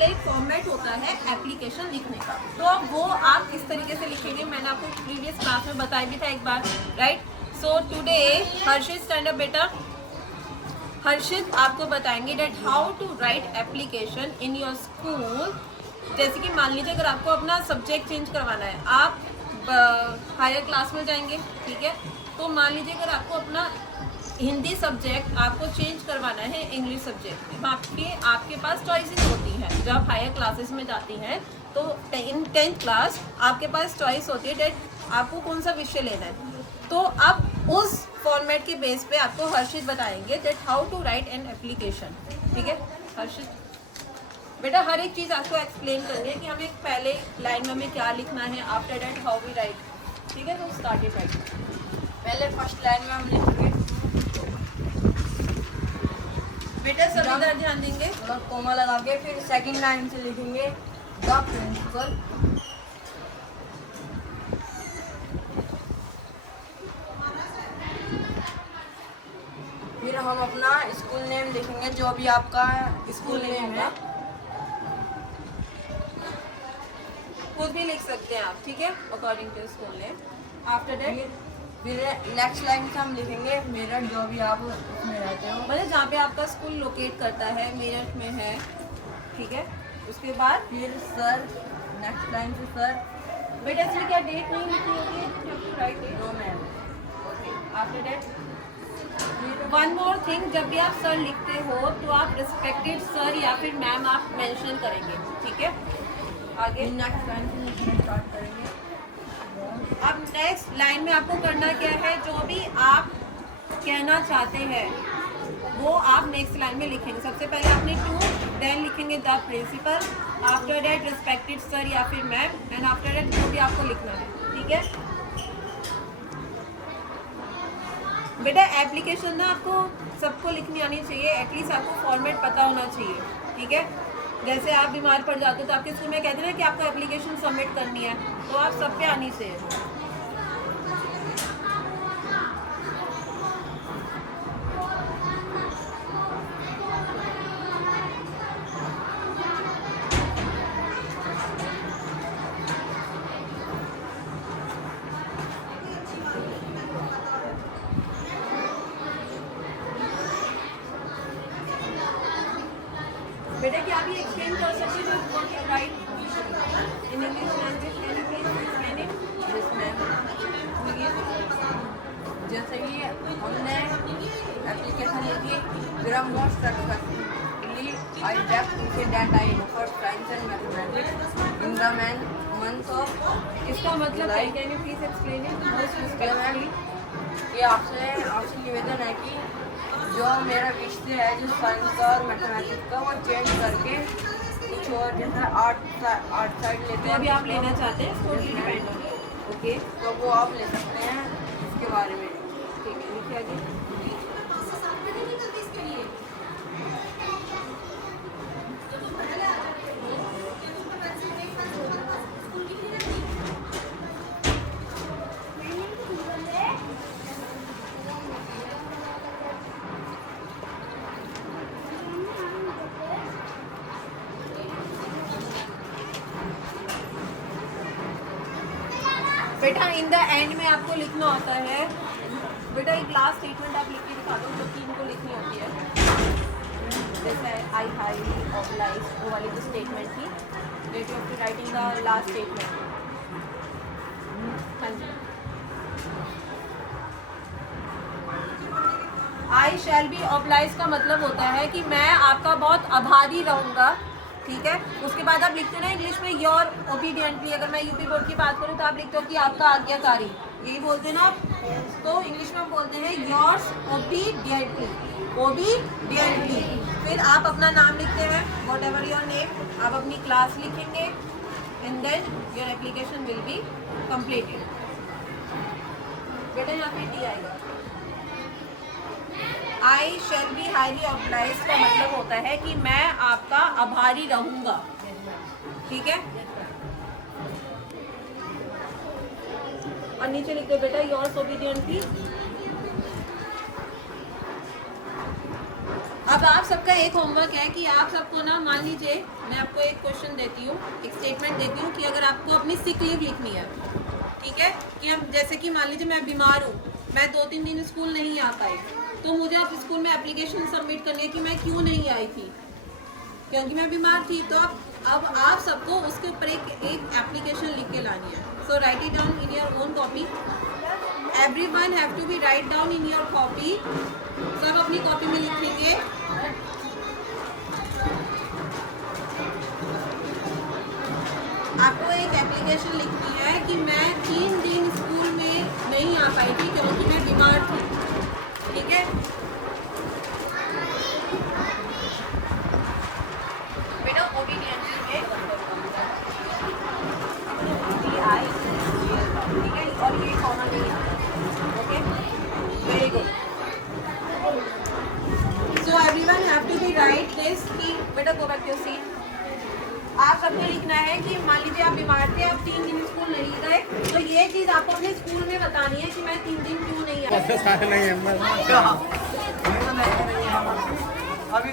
पहले एक फॉर्मेट होता है एप्लीकेशन लिखने का, तो अब वो आप किस तरीके से लिखेंगे मैंने आपको प्रीवियस क्लास में बताया भी था एक बार, right. So today Harshit stand up बेटा। हर्षित आपको बताएंगे that how to write application in your school. जैसे कि मान लीजिए अगर आपको अपना सब्जेक्ट चेंज करवाना है, आप हायर क्लास में जाएंगे, ठीक है, तो मान लीजिए अगर आपको अपना हिंदी सब्जेक्ट आपको चेंज करवाना है इंग्लिश सब्जेक्ट में, आपके पास चॉइसेस होती हैं। जब आप हायर क्लासेस में जाती हैं तो इन 10th क्लास आपके पास चॉइस होती है डेट आपको कौन सा विषय लेना है। तो अब उस फॉर्मेट के बेस पे आपको हर्षित बताएंगे that how to write an application, ठीक है। हर्षित बेटा हर एक चीज़ आपको एक्सप्लेन करेंगे कि हमें पहले लाइन में हमें क्या लिखना है, after that how we write, ठीक है। तो स्टार्ट इट राइट। पहले फर्स्ट लाइन में हम लिखेंगे बेटा सभी तरह ध्यान देंगे, कोमा लगा के, फिर सेकंड लाइन से लिखेंगे द प्रिंसिपल, फिर हम अपना स्कूल नेम लिखेंगे जो भी आपका स्कूल नेम है, खुद भी लिख सकते हैं आप, ठीक है, according to school name. After that फिर नेक्स्ट लाइन से हम लिखेंगे मेरठ जो भी आप उसमें रहते हो, मतलब जहाँ पे आपका स्कूल लोकेट करता है मेरठ में है, ठीक है। उसके बाद फिर सर, नेक्स्ट लाइन से सर, बेटा इसमें क्या डेट नहीं लिखी होती है, right date, no ma'am. Okay. After that one more thing, जब भी आप सर लिखते हो तो आप रिस्पेक्टेड सर या फिर मैम आप मेंशन करेंगे, ठीक है। आगे नेक्स्ट लाइन से लिखना स्टार्ट करेंगे। अब नेक्स्ट लाइन में आपको करना क्या है, जो भी आप कहना चाहते हैं वो आप नेक्स्ट लाइन में लिखेंगे। सबसे पहले आपने टू, देन लिखेंगे the principal, after that respected sir या फिर मैम, एंड आफ्टर दैट जो भी आपको लिखना है, ठीक है। बेटा एप्लीकेशन ना आपको सबको लिखनी आनी चाहिए, एटलीस्ट आपको फॉर्मेट पता होना चाहिए, ठीक है। जैसे आप बीमार पड़ जाते हो तो आपके स्कूल में कहते हैं ना कि आपको एप्लीकेशन सबमिट करनी है, तो आप सब पे आनी चाहिए। बेटा क्या आप ये एक्सप्लेन कर सकते हो what you write in English language, can you please explain it? Yes ma'am. जैसे कि हमने एप्लीकेशन लिखी, फिर हम मोस्ट सक्सेसफुली आई डेप्ट to say that I offer science and mathematics in the month of, इसका मतलब है, can you please explain it most respectfully? ये आपसे निवेदन है कि जो मेरा विषय है जो साइंस का और मैथमेटिक्स का वो चेंज करके कुछ और जैसा आर्ट साइड लेते तो हैं, अभी आप लेना चाहते हैं, टोटली डिपेंड हो, ओके, तो वो आप ले सकते हैं इसके बारे में। ठीक है, लिखिए आगे। बेटा इन द एंड में आपको लिखना होता है, बेटा एक लास्ट स्टेटमेंट आप लिख के दिखा दो जो कि इनको लिखनी होती है। जैसे आई हाईली ऑब्लाइज वो वाली जो स्टेटमेंट थी, date of writing the last statement. हाँ जी, आई शैल बी ऑब्लाइज का मतलब होता है कि मैं आपका बहुत आभारी रहूँगा, ठीक है। उसके बाद आप लिखते हो ना इंग्लिश में योर ओबीडियंटली, अगर मैं यूपी बोर्ड की बात करूँ तो आप लिखते हो कि आपका आज्ञाकारी, यही बोलते हैं ना आप। तो इंग्लिश में हम बोलते हैं योर्स ओबीडियंटली, ओबीडियंटली। फिर आप अपना नाम लिखते हैं, वॉट एवर योर नेम, आप अपनी क्लास लिखेंगे, and then your application will be completed. बेटा यहाँ पे डी आएगा। I shall be highly oblige का मतलब होता है कि मैं आपका आभारी रहूंगा, ठीक है। और नीचे लिख दो बेटा योर्स ओबीडियंटली। अब आप सबका एक होमवर्क है कि आप सबको ना, मान लीजिए मैं आपको एक क्वेश्चन देती हूँ, एक स्टेटमेंट देती हूँ कि अगर आपको अपनी सिक लीव लिखनी है, ठीक है, कि हम जैसे कि मान लीजिए मैं बीमार हूँ, मैं 2-3 दिन स्कूल नहीं आ पाई, तो मुझे अब स्कूल में एप्लीकेशन सबमिट करनी है कि मैं क्यों नहीं आई थी, क्योंकि मैं बीमार थी। तो अब आप सबको उसके ऊपर एक एप्लीकेशन लिख के लानी है। So write it down in your own copy, everyone have to be write down in your copy, सब अपनी कॉपी में लिखेंगे। आपको एक एप्लीकेशन लिखनी है कि मैं 3 दिन स्कूल में नहीं आ पाई थी क्योंकि मैं बीमार थी, ठीक है। बेटा ओबीडियंटली में DI, ठीक है, और ये कॉमा नहीं है, okay, very good. So everyone have to be write this कि बेटा go back to your seat. आप सबको लिखना है कि मान लीजिए आप बीमार थे, आप 3 दिन स्कूल नहीं गए, तो ये चीज़ आपको अपने स्कूल में बतानी है कि मैं 3 दिन क्यों नहीं आया। अभी